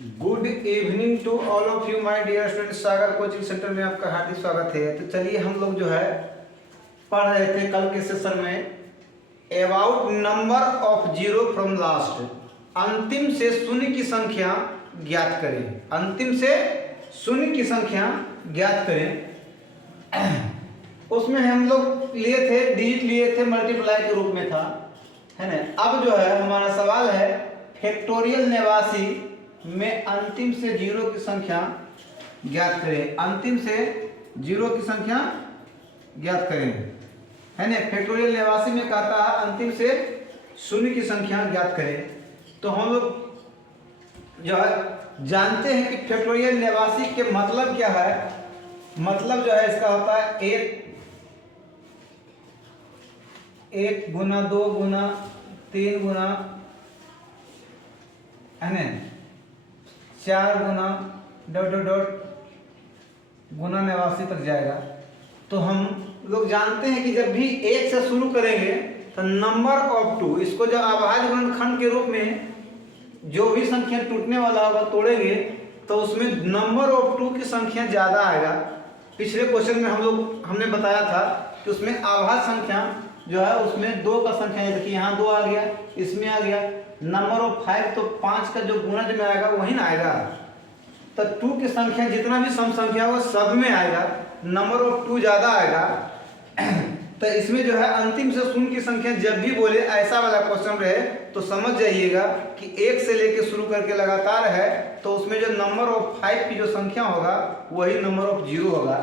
Good evening to all of you my dear student. Sagar coaching centre में आपका हार्दिक स्वागत है। तो चलिए हम लोग जो है पढ़ रहे थे कल के सेशन में about number of zero from last, अंतिम से शून्य की संख्या ज्ञात करें। अंतिम से शून्य की संख्या ज्ञात करें। उसमें हम लोग लिए थे, डिजिट लिए थे, मल्टीप्लाई के रूप में था, है ना। अब जो है हमारा सवाल है फैक्टोरियल नेवासी में अंतिम से जीरो की संख्या ज्ञात करें। अंतिम से जीरो की संख्या ज्ञात करें, है ना। फैक्टोरियल नेवासी में कहता है अंतिम से शून्य की संख्या ज्ञात करें। तो हम लोग जो है जानते हैं कि फैक्टोरियल नेवासी के मतलब क्या है। मतलब जो है इसका होता है एक गुना, दो गुना, तीन गुना, है ना, चार गुना डॉट डॉट डॉट गुना नेवासी तक जाएगा। तो हम लोग जानते हैं कि जब भी एक से शुरू करेंगे तो नंबर ऑफ टू, इसको जब अभाज्य गुणनखंड के रूप में जो भी संख्या टूटने वाला होगा तोड़ेंगे तो उसमें नंबर ऑफ टू की संख्या ज़्यादा आएगा। पिछले क्वेश्चन में हमने बताया था कि उसमें अभाज्य संख्या जो है उसमें दो का संख्या है। देखिए यहाँ दो आ गया, इसमें आ गया। नंबर ऑफ फाइव तो पाँच का जो गुणज में आएगा वही ना आएगा। तो टू की संख्या जितना भी सम संख्या वो सब में आएगा, नंबर ऑफ टू ज़्यादा आएगा। तो इसमें जो है अंतिम से शून्य की संख्या जब भी बोले ऐसा वाला क्वेश्चन रहे तो समझ जाइएगा कि एक से लेके शुरू करके लगातार है तो उसमें जो नंबर ऑफ फाइव की जो संख्या होगा वही नंबर ऑफ जीरो होगा।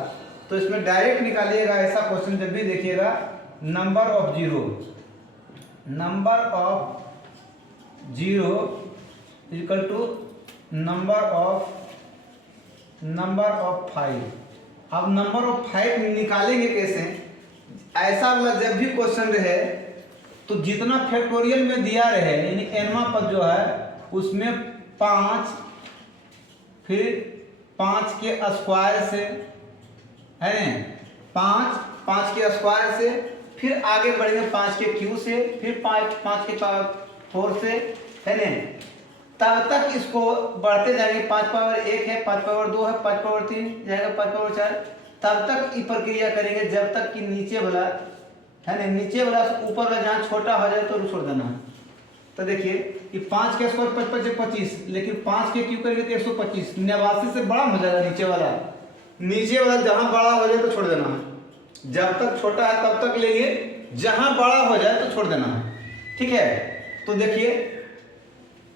तो इसमें डायरेक्ट निकालिएगा ऐसा क्वेश्चन जब भी देखिएगा, number of zero, number of zero equal to number of five. अब नंबर ऑफ फाइव निकालेंगे कैसे। ऐसा वाला जब भी क्वेश्चन रहे तो जितना फैक्टोरियल में दिया रहे यानी एनवा पद जो है उसमें पाँच, फिर पाँच के स्क्वायर से, है न, पाँच के स्क्वायर से, फिर आगे बढ़ेंगे पाँच के क्यू से, फिर पाँच के पावर फोर से, है न। तब तक इसको बढ़ते जाएंगे। पाँच पावर एक है, पाँच पावर दो है, पाँच पावर तीन जाएगा, पाँच पावर चार, तब तक ये प्रक्रिया करेंगे जब तक कि नीचे वाला, है ना, नीचे वाला ऊपर वाला जहाँ छोटा हो जाए तो छोड़ देना है। तो देखिए कि पाँच के स्क्वायर 25 लेकिन पाँच के क्यू करेंगे तो 125, 89 से बड़ा हो जाएगा नीचे वाला। नीचे वाला जहाँ बड़ा हो जाए तो छोड़ देना है। जब तक छोटा है तब तक लेंगे, जहाँ बड़ा हो जाए तो छोड़ देना है, ठीक है। तो देखिए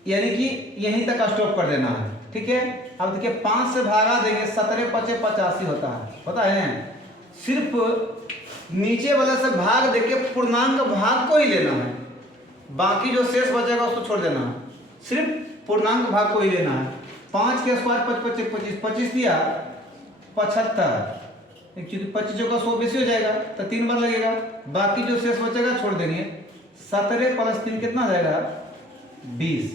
यानी कि यहीं तक स्टॉप कर देना है, ठीक है। अब देखिए 5 से भागा देंगे, 17 पचे 85 होता है ना। सिर्फ नीचे वाले से भाग देके पूर्णांक भाग को ही लेना है, बाकी जो शेष बचेगा उसको छोड़ देना है। सिर्फ पूर्णांक भाग को ही लेना है। 5 के स्क्वायर 5 25 25 दिया 75, एक्चुअली 25 जो का 100 बेसी हो जाएगा तो 3 बार लगेगा। बाकी जो शेष बचेगा छोड़ देंगे। 17 + 3 कितना जाएगा 20।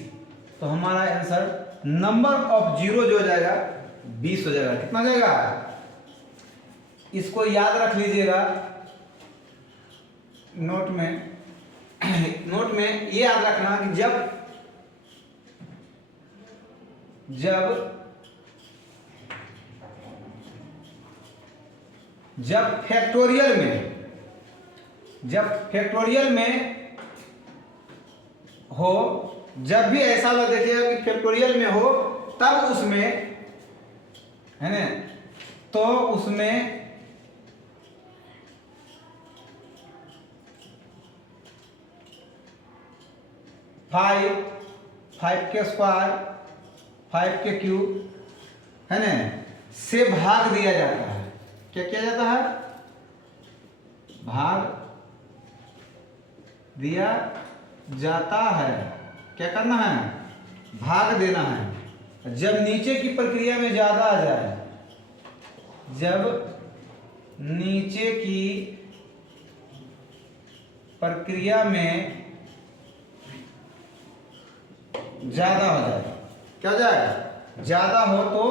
तो हमारा आंसर नंबर ऑफ जीरो जो हो जाएगा 20 हो जाएगा। कितना जाएगा इसको याद रख लीजिएगा नोट में ये याद रखना कि जब फैक्टोरियल में हो, जब भी ऐसा वाला देखिएगा कि फैक्टोरियल में हो तब उसमें, है ना, तो उसमें फाइव के स्क्वायर, 5 के क्यूब, है ना, से भाग दिया जाता है। क्या किया जाता है, भाग दिया जाता है। क्या करना है, भाग देना है। जब नीचे की प्रक्रिया में ज्यादा आ जाए, जब नीचे की प्रक्रिया में ज्यादा हो जाए, क्या हो जाए, ज्यादा हो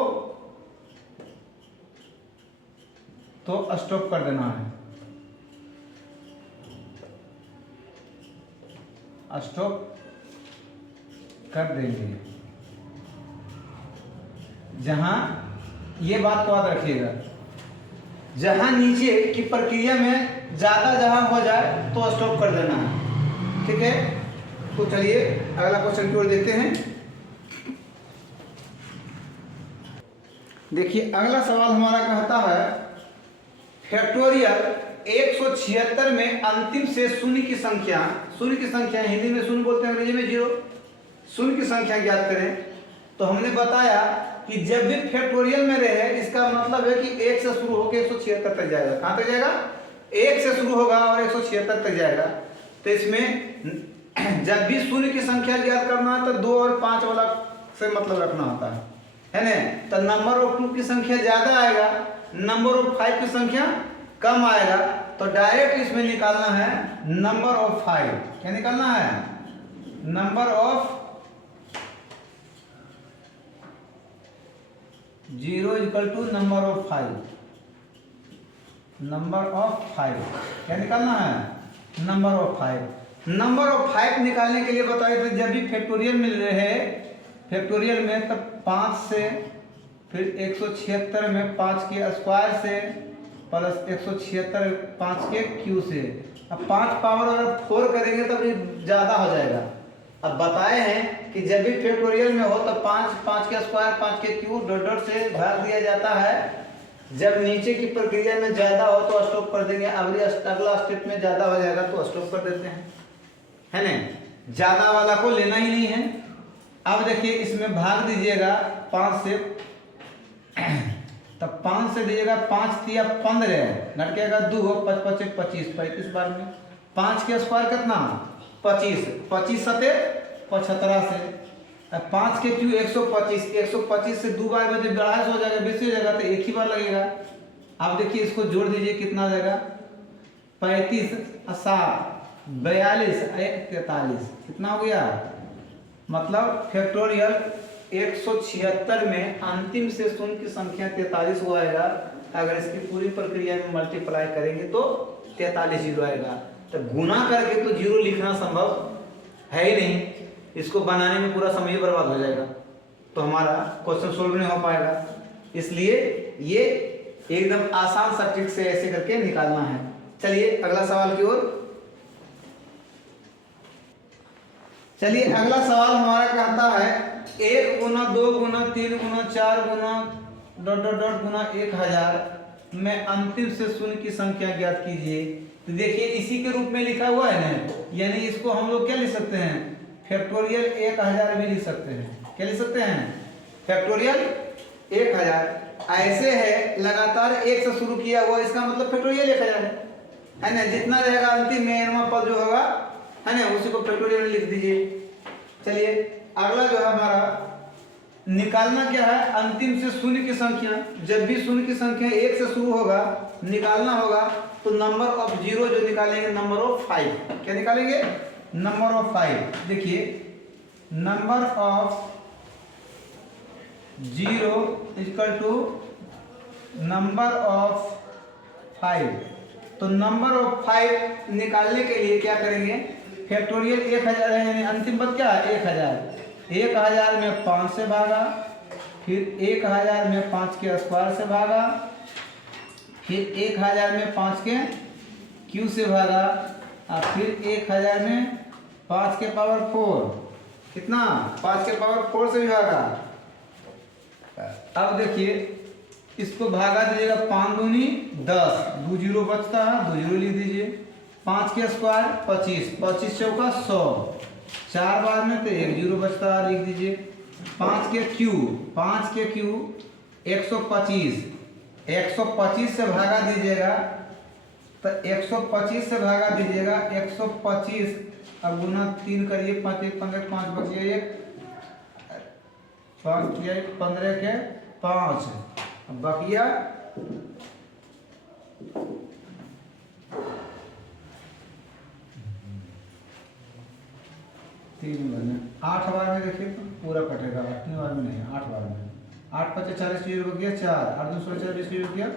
तो स्टॉप कर देना है। स्टॉप कर देंगे। जहाँ ये बात को याद रखिएगा, जहाँ नीचे की प्रक्रिया में ज़्यादा जहाँ हो जाए तो स्टॉप कर देना है, ठीक है। तो चलिए अगला क्वेश्चन की ओर देखते हैं। देखिए अगला सवाल हमारा कहता है फैक्टोरियल 176 में अंतिम से शून्य की संख्या हिंदी में शून्य बोलते हैं, अंग्रेजी में जीरो, शून्य की संख्या ज्ञात करें। तो हमने बताया कि जब भी फैक्टोरियल में रहे इसका मतलब है कि 1 से शुरू होकर 176 तक जाएगा। कहाँ तक जाएगा? 1 से शुरू होगा और 176 तक जाएगा। तो इसमें जब भी शून्य की संख्या ज्ञात करना है तो 2 और 5 वाला से मतलब रखना होता है ना। तो नंबर ऑफ 2 की संख्या ज्यादा आएगा, नंबर ऑफ 5 की संख्या कम आएगा। तो डायरेक्ट इसमें निकालना है नंबर ऑफ 5। क्या निकालना है? Number of 0 equal to number of 5। Number of 5 क्या निकालना है? Number of 5। नंबर ऑफ 5 निकालने के लिए बताइए तो जब भी फैक्टोरियल में रहे, फैक्टोरियल में तब 5 से, फिर 176 में 5 के स्क्वायर से प्लस 176 5 के क्यू से। अब 5 पावर अगर 4 करेंगे तब ये ज़्यादा हो जाएगा। अब बताए हैं कि जब भी फैक्टोरियल में हो तो 5 के स्क्वायर 5 के क्यू डॉट डॉट से भाग दिया जाता है। जब नीचे की प्रक्रिया में ज़्यादा हो तो स्टॉप कर देंगे, अगला स्टेप में ज़्यादा हो जाएगा तो स्टॉप कर देते हैं, है ना। ज़्यादा वाला को लेना ही नहीं है। अब देखिए इसमें भाग दीजिएगा 5 से, तब 5 से दीजिएगा 5 तिया 15, घटकेगा 2, 5 5 25, 35 बार में 5 के स्क्वायर कितना? 25, 25 सते 75 से। अब 5 के क्यू 125, 125 से 2 बार में जब 250 हो जाएगा, 20 हो जाएगा तो एक ही बार लगेगा। अब देखिए इसको जोड़ दीजिए कितना आ जाएगा? 35 7 42 43, कितना हो गया? मतलब फैक्टोरियल 176 में अंतिम से शून्य की संख्या 43 हो आएगा। अगर इसकी पूरी प्रक्रिया में मल्टीप्लाई करेंगे तो 43 जीरो आएगा। तो गुना करके तो जीरो लिखना संभव है ही नहीं, इसको बनाने में पूरा समय बर्बाद हो जाएगा, तो हमारा क्वेश्चन सोल्व नहीं हो पाएगा। इसलिए ये एकदम आसान सा ट्रिक से ऐसे करके निकालना है। चलिए अगला सवाल की ओर। चलिए अगला सवाल हमारा कहता है 1 गुना 2 गुना 3 गुना 4 गुना डॉट डॉट डॉट गुना 1000 में अंतिम से शून्य की संख्या ज्ञात कीजिए। तो देखिए इसी के रूप में लिखा हुआ है ना, यानी इसको हम लोग क्या लिख सकते हैं? फैक्टोरियल 1000 भी लिख सकते हैं। क्या लिख सकते हैं? फैक्टोरियल 1000 ऐसे है, लगातार 1 से शुरू किया हुआ, इसका मतलब फैक्टोरियल 1000 है ना। जितना रहेगा अंतिम में एनवा पद जो होगा है ना, उसी को फैक्टोरियल में लिख दीजिए। चलिए अगला जो है हमारा निकालना क्या है? अंतिम से शून्य की संख्या। जब भी शून्य की संख्या 1 से शुरू होगा, निकालना होगा तो नंबर ऑफ 0 जो निकालेंगे नंबर ऑफ 5। क्या निकालेंगे? Number of 5। देखिए number of 0 equal to number of 5। तो नंबर ऑफ 5 निकालने के लिए क्या करेंगे? फैक्टोरियल 1000 है, यानी अंतिम पद क्या है? 1000। 1000 में 5 से भागा, फिर 1000 में 5 के स्क्वायर से भागा, फिर 1000 में 5 के क्यू से भागा, और फिर 1000 में 5 के पावर 4, कितना? 5 के पावर 4 से भी भागा। अब देखिए इसको भागा दीजिएगा 5 दूनी 10, 2 जीरो बचता है, 2 जीरो लिख दीजिए। 5 के स्क्वायर 25, 25 चौका 100, 4 बार में तो 1 जीरो बचता है, लिख दीजिए। 5 के क्यू 125, 125 से भागा दीजिएगा, तो 125 से भागा दीजिएगा 125, अब गुना 3 करिए, 5 1 15, 5 बचिए 1, 5 किया 15 के 5, बकिया 3 बार में 8 बार में देखिए तो पूरा कटेगा, 3 बार में नहीं, 8 बार में। 8 5 40 जीरो हो गया 4, 8 2 16 20 जीरो हो गया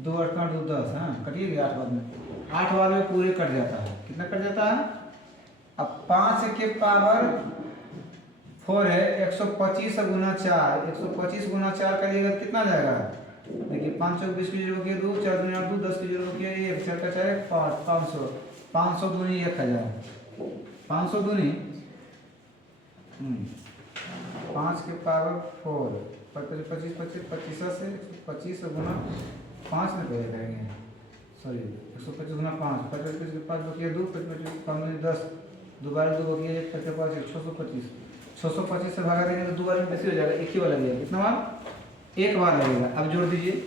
2 8 8 2 10, हाँ कटिए गया 8 बार में। 8 बार में पूरे कट जाता है। कितना कट जाता है? अब 5 के पावर 4 है, 125 गुना 4, 125 गुना 4 करिएगा तो कितना जाएगा? देखिए 5 चौक 20 की जीरो किया 2, 4 दूनी 8 2, 10 की जीरो किया 1, 4 का 4 5, 500, 500 दूनी 1000, 500 दूनी 5 के पावर 4, 25 25 25 से 25 गुना 5 में क्या करेंगे, सॉरी 125 गुना 5, 25 के 5 बकिया 2, 25 5 10, दोबारा 2 बकिया 1, 55 625, 625 से भागा देंगे तो दोबारा में बेसी हो जाएगा, एक ही बार लगेगा, कितना बार? एक बार लगेगा। अब जोड़ दीजिए,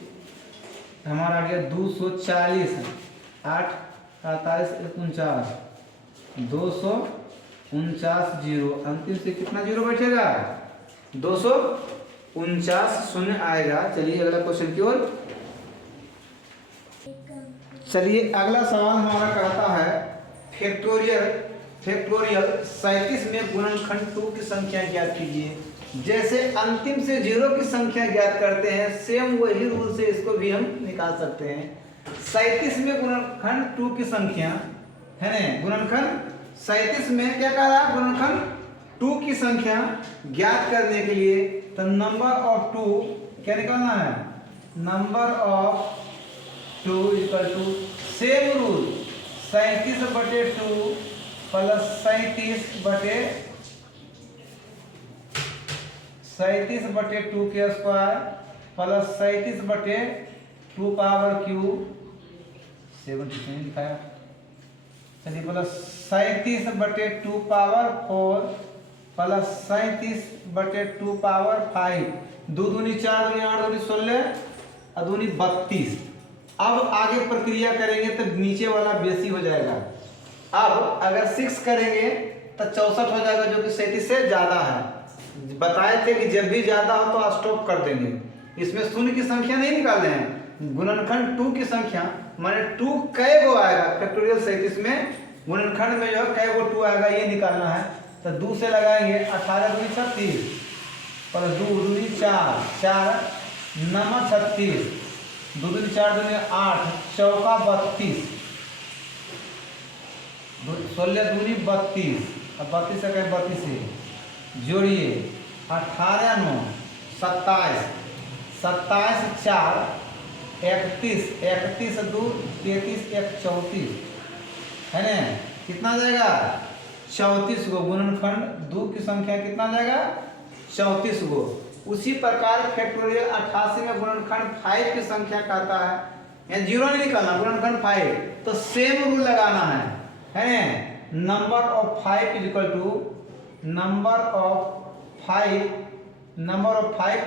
हमारा आ गया 240, 8 48 49, 249 जीरो, अंतिम से कितना जीरो बैठेगा? 249 शून्य आएगा। चलिए अगला क्वेश्चन की ओर। चलिए अगला सवाल हमारा कहता है फैक्टोरियल 37 में गुणनखंड 2 की संख्या ज्ञात कीजिए। जैसे अंतिम से 0 की संख्या ज्ञात करते हैं, सेम वही रूल से इसको भी हम निकाल सकते हैं। 37 में गुणनखंड 2 की संख्या है ना, गुणनखंड 37 में क्या कह रहा है? गुणनखंड 2 की संख्या ज्ञात करने के लिए तो नंबर ऑफ 2 क्या निकालना है? Number of 2 equal to same rule 37/2 plus 37/2 के स्क्वायर प्लस 37/2 पावर क्यूब 7 दिखाया। चलिए प्लस 37/2 पावर 4 प्लस 37/2 पावर 5, 2 दूनी 4 दूनी 8 दूनी 16 और दूनी 32। अब आगे प्रक्रिया करेंगे तो नीचे वाला बेसी हो जाएगा। अब अगर 6 करेंगे तो 64 हो जाएगा, जो कि 37 से ज़्यादा है। बताए थे कि जब भी ज़्यादा हो तो स्टॉप कर देंगे। इसमें शून्य की संख्या नहीं निकालने हैं, गुणनखंड 2 की संख्या माने 2 कै गो आएगा। फैक्टोरियल 37 में गुणनखंड में जो है कै गो 2 आएगा ये निकालना है। तो 2 से लगाएंगे 18 दूनी 36 प्लस 2 दूनी 4, 4 9 36, 2 दूनी 4 दूनी 8, चौका 32, 16 दूनी 32, अब 32 से कहें 32 से जोड़िए 18 9 27, 27 4 31, 31 2 33 1 34 है ना, कितना जाएगा? 34 गो। गुणनखंड 2 की संख्या कितना जाएगा? 34 गो। उसी प्रकार फैक्टोरियल 88 में गुणनखंड 5 की संख्या कहता है, यहाँ जीरो नहीं निकालना, गुणनखंड 5 तो सेम रूल लगाना है number of 5 is equal to number of 5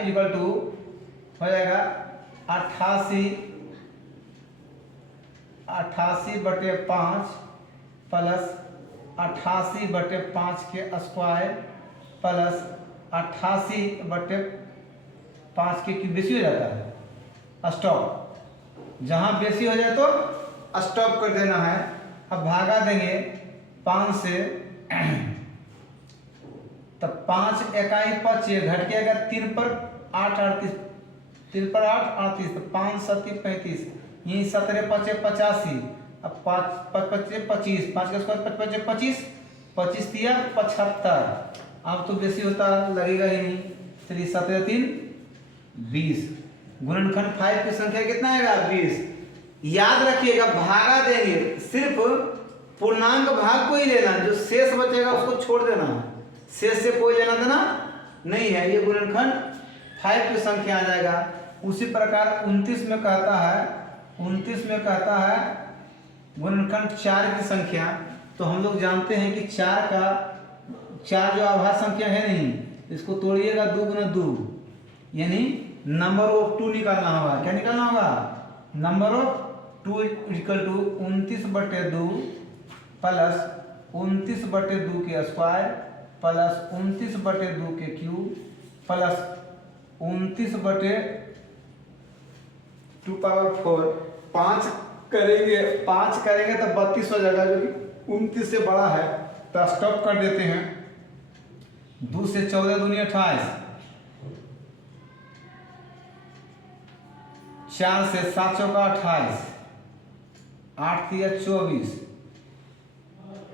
is equal to हो जाएगा 88/5 प्लस 88/5 के स्क्वायर प्लस 88/5 के क्यूब। बेसी हो जाता है, स्टॉप। जहाँ बेसी हो जाए तो स्टॉप कर देना है। अब भागा देंगे 5 से तब 5 इकाई 5 घट के अगर 3 पर 8 38, 3 पर 8 38 तो 5 7 35, यही 17 5 85, अब 5 5 25, 5 का स्क्वायर 5 25 25 तिया 75। अब तो बेसी होता लगेगा ही नहीं। चलिए 17 3 20। गुणनखंड 5 की संख्या कितना आएगा? 20। याद रखिएगा भागा देंगे, सिर्फ पूर्णांक भाग को ही लेना, जो शेष बचेगा उसको छोड़ देना, शेष से कोई लेना देना नहीं है। ये गुणनखंड 5 की संख्या आ जाएगा। उसी प्रकार 29 में कहता है गुणनखंड 4 की संख्या। तो हम लोग जानते हैं कि 4 जो आभाज्य संख्या है नहीं, इसको तोड़िएगा 2 गुना 2, यानी नंबर ऑफ 2 निकालना होगा। क्या निकालना होगा? Number of 2 equal to 29/2 plus 29/2 के स्क्वायर प्लस 29/2 के क्यूब प्लस 29/2 पावर 4। 5 करेंगे तो 32 हो जाएगा, जो कि 29 से बड़ा है, तो स्टॉप कर देते हैं। 2 से 14 दूनी 28, 4 से 7 चौका 28, 8 तिया 24,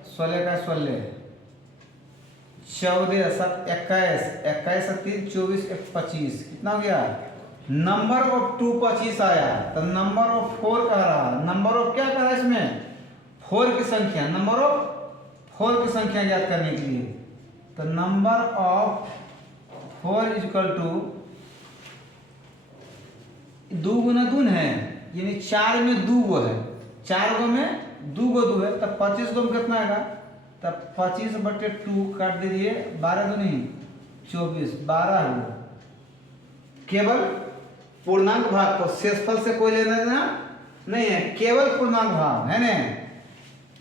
16 का 16, 14 7 21 21 3 24 1 25 कितना हो गया। नंबर ऑफ 2 25 आया, तो नंबर ऑफ 4 कह रहा, नंबर ऑफ क्या कह रहा है इसमें, 4 की संख्या, नंबर ऑफ 4 की संख्या ज्ञात करने के लिए, तो नंबर ऑफ 4 इक्वल टू 2 गुना 2 है, यानी 4 में 2 गो है, 4 गो में 2 गो 2 है, तब 25 गो में कितना आएगा, तब 25/2 काट दीजिए, 12 दूनी 24, 12 हो। केवल पूर्णांक भाग को शेषफल से कोई लेना देना नहीं है, केवल पूर्णांक भाग है ना,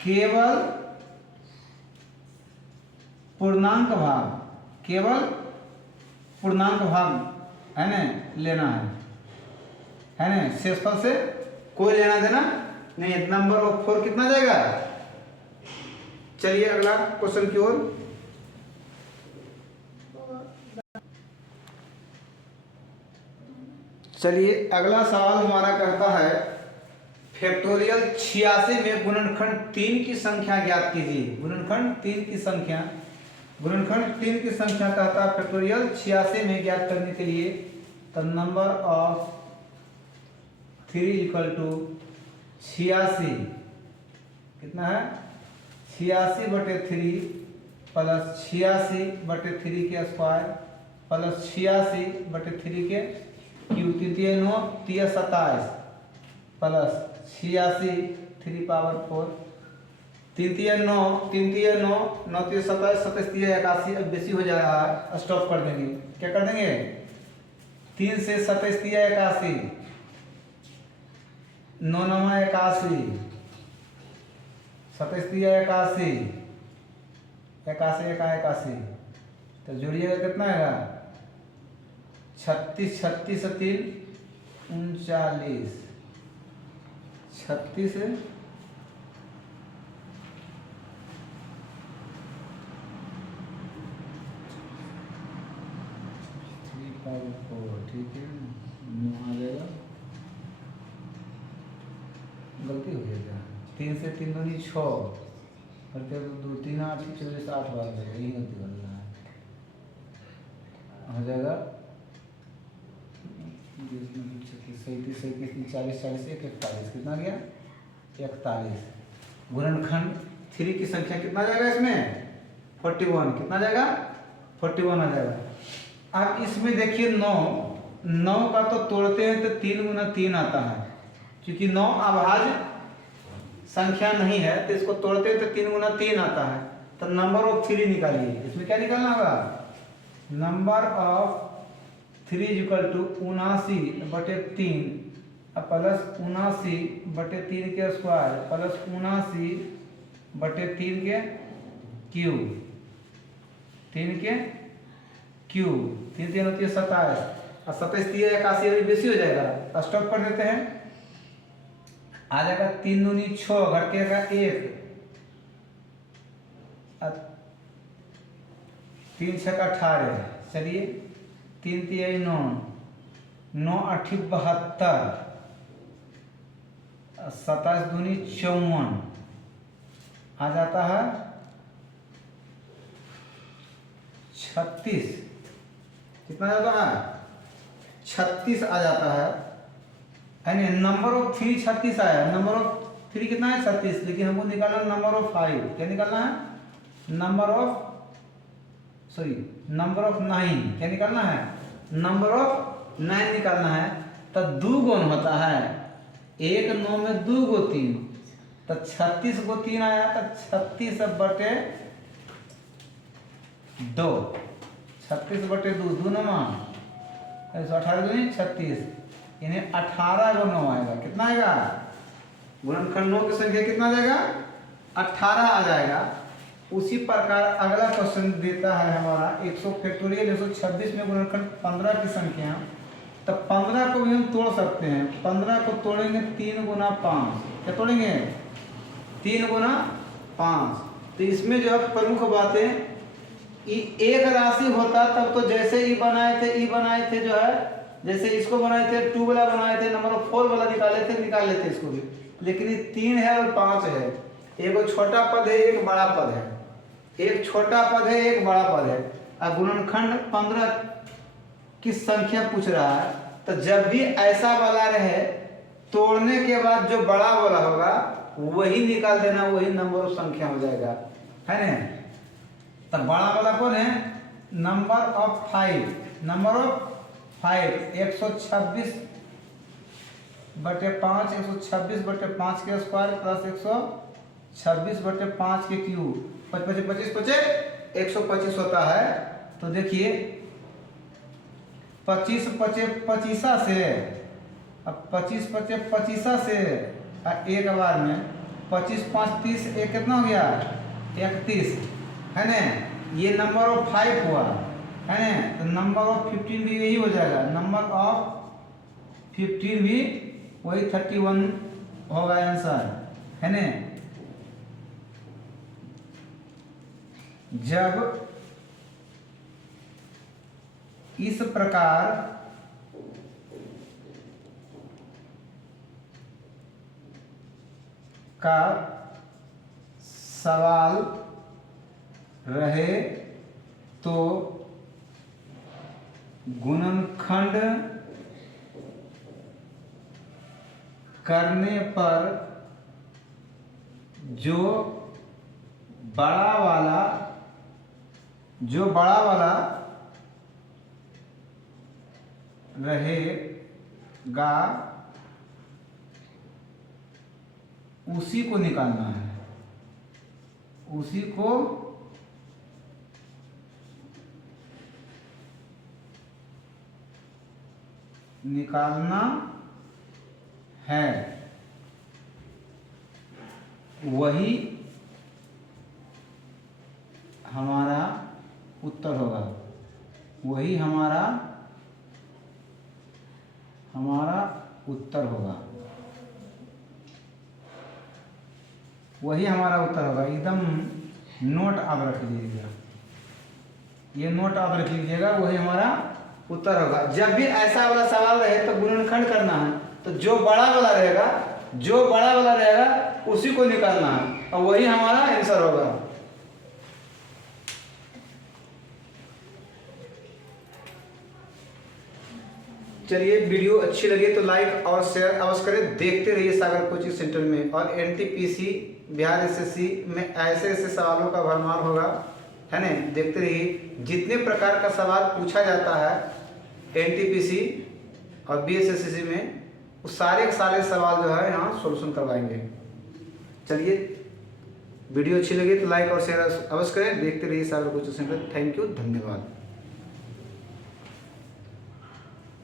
केवल पूर्णांक भाग, केवल पूर्णांक भाग है ना लेना है ना, शेषफल से कोई लेना देना नहीं है। नंबर ऑफ 4 कितना जाएगा। चलिए अगला क्वेश्चन की ओर। चलिए अगला सवाल हमारा कहता है फैक्टोरियल 86 में गुणनखंड 3 की संख्या ज्ञात कीजिए। गुणनखंड 3 की संख्या, गुणनखंड 3 की संख्या कहता है फैक्टोरियल 86 में ज्ञात करने के लिए, तो नंबर ऑफ 3 इक्वल टू 86 कितना है, 86/3 प्लस 86/3 के स्क्वायर प्लस 86/3 के क्यूब, 3 9 3 27 प्लस 86 3 पावर 4, 3 9 3 9 9 3 27 27 3 81, अब बेसी हो जा रहा है, स्टॉप कर देंगे। क्या कर देंगे, 3 से 27 3 81, 9 9 81, 27 3 81, 81 81, तो जोड़िएगा कितना आएगा, 36 36 से 3 39, 36 से 3/4, ठीक है, 9 आ जाएगा, गलती हो जाएगा, 3 से 3 दूनी 6 और 2 3 8 24 8 बार हो जाएगा, यही गलती बन रहा है, हो जाएगा 37 37 40 40 41 कितना गया 41। गुणनखंड 3 की संख्या कितना जाएगा इसमें, 41, कितना जाएगा 41 आ जाएगा। अब इसमें देखिए 9 का तो तोड़ते हैं तो 3 गुना 3 आता है, क्योंकि 9 अभाज्य संख्या नहीं है तो इसको तोड़ते हैं तो 3 गुना 3 आता है, तो नंबर ऑफ 3 निकालिए। इसमें क्या निकालना होगा, number of 3 equal to 79/3 plus 79/3 के स्क्वायर प्लस 79/3 के क्यूब, 3 के क्यूब, 3 3 होती है 27 और 27 3 81 अभी बेसी हो जाएगा, स्टॉप कर देते हैं, आ जाएगा 3 दूनी 6 घटेगा 1, 3 6 18, चलिए 3 3 9 9 8 72, 27 दूनी 54 आ जाता है 36, कितना जाता है 36 आ जाता है, यानी नंबर ऑफ 3 36 आया, नंबर ऑफ 3 कितना है 36, लेकिन हमको निकालना नंबर ऑफ 5, क्या निकालना है, नंबर ऑफ नंबर ऑफ 9, क्या निकालना है, नंबर ऑफ 9 निकालना है। तो 2 गुण होता है, 1 9 में 2 गो 3, तो 36 गो 3 आया, तो 36/2, 36/2 2 9 18 दूनी 36, यानी 18 गो 9 आएगा, कितना आएगा, गुणनखंड 9 की संख्या कितना जाएगा 18 आ जाएगा। उसी प्रकार अगला क्वेश्चन देता है हमारा 100 फैक्टोरियल 126 में गुणनखंड 15 की संख्या, तो 15 को भी हम तोड़ सकते हैं, 15 को तोड़ेंगे 3 गुना 5, क्या तोड़ेंगे 3 गुना 5, तो इसमें जो है प्रमुख बातें, एक राशि होता तब तो जैसे ई बनाए थे जो है, जैसे इसको बनाए थे 2 वाला बनाए थे, नंबर ऑफ 4 वाला निकाल लेते इसको भी, लेकिन ये 3 है और 5 है, एक छोटा पद है एक बड़ा पद है, एक छोटा पद है, एक बड़ा पद है। अब गुणनखंड 15 की संख्या पूछ रहा है, तो जब भी ऐसा वाला रहे, तोड़ने के बाद जो बड़ा वाला होगा वही निकाल देना, वही नंबर ऑफ संख्या हो जाएगा, है ना। तो बड़ा वाला कौन है? नंबर ऑफ 5, नंबर ऑफ 5 126 बटे 5, 126 बटे 5 के स्क्वायर प्लस 126 बटे 5 के क्यूब, 25 25 25 125 होता है। तो देखिए 25 25 25 से, अब 25 25 25 से एक बार में 25 5 30, एक कितना हो गया? 31, है ना। ये नंबर ऑफ 5 हुआ, है ना। तो नंबर ऑफ 15 भी यही हो जाएगा, नंबर ऑफ 15 भी वही 31 होगा आंसर, है ना। जब इस प्रकार का सवाल रहे तो गुणनखंड करने पर जो बड़ा वाला रहेगा उसी को निकालना है, उसी को निकालना है, वही हमारा उत्तर होगा, वही हमारा उत्तर होगा, वही हमारा उत्तर होगा। एकदम नोट आप रख लीजिएगा, ये नोट आप रख लीजिएगा, वही हमारा उत्तर होगा। जब भी ऐसा वाला सवाल रहे तो गुणनखंड करना है, तो जो बड़ा वाला रहेगा उसी को निकालना है और वही हमारा आंसर होगा। चलिए, वीडियो अच्छी लगे तो लाइक और शेयर अवश्य करें। देखते रहिए सागर कोचिंग सेंटर में, और एनटीपीसी बिहार एसएससी में ऐसे सवालों का भरमार होगा, है ना। देखते रहिए, जितने प्रकार का सवाल पूछा जाता है एनटीपीसी और बीएसएससी में, वो सारे सवाल जो है यहाँ सॉल्यूशन करवाएंगे। चलिए, वीडियो अच्छी लगी तो लाइक और शेयर अवश्य करें। देखते रहिए सागर कोचिंग सेंटर। थैंक यू, धन्यवाद।